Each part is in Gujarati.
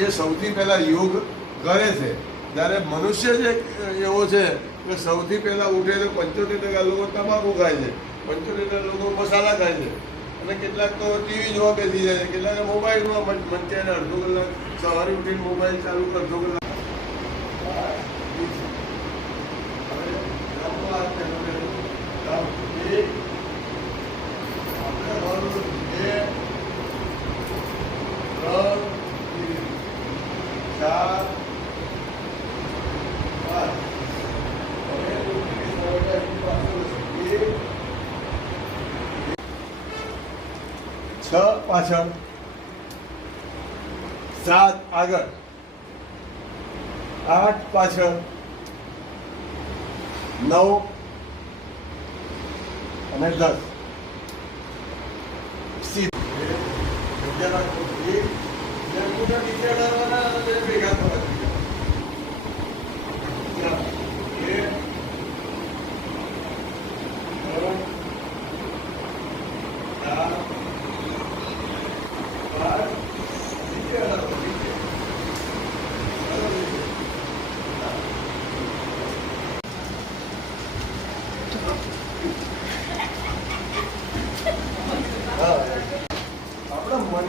એ સૌથી પહેલાં યોગ કરે છે. જ્યારે મનુષ્ય જ એવો છે કે સૌથી પહેલાં ઉઠે તો 75% લોકો તમાકુ ખાય છે, 75% લોકો મસાલા ખાય છે, અને કેટલાક તો ટીવી જોવા બેસી જાય છે, કેટલાક મોબાઈલમાં મંચે અડધો કલાક સવારે ઉઠીને મોબાઈલ ચાલુ અડધો કલાક. છ પાછળ, 7 આગળ, 8 પાછળ, 9 અને 10. ભેગા થવા આપણા મન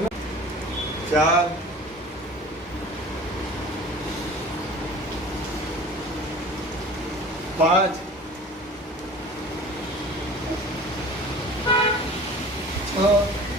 4 5 6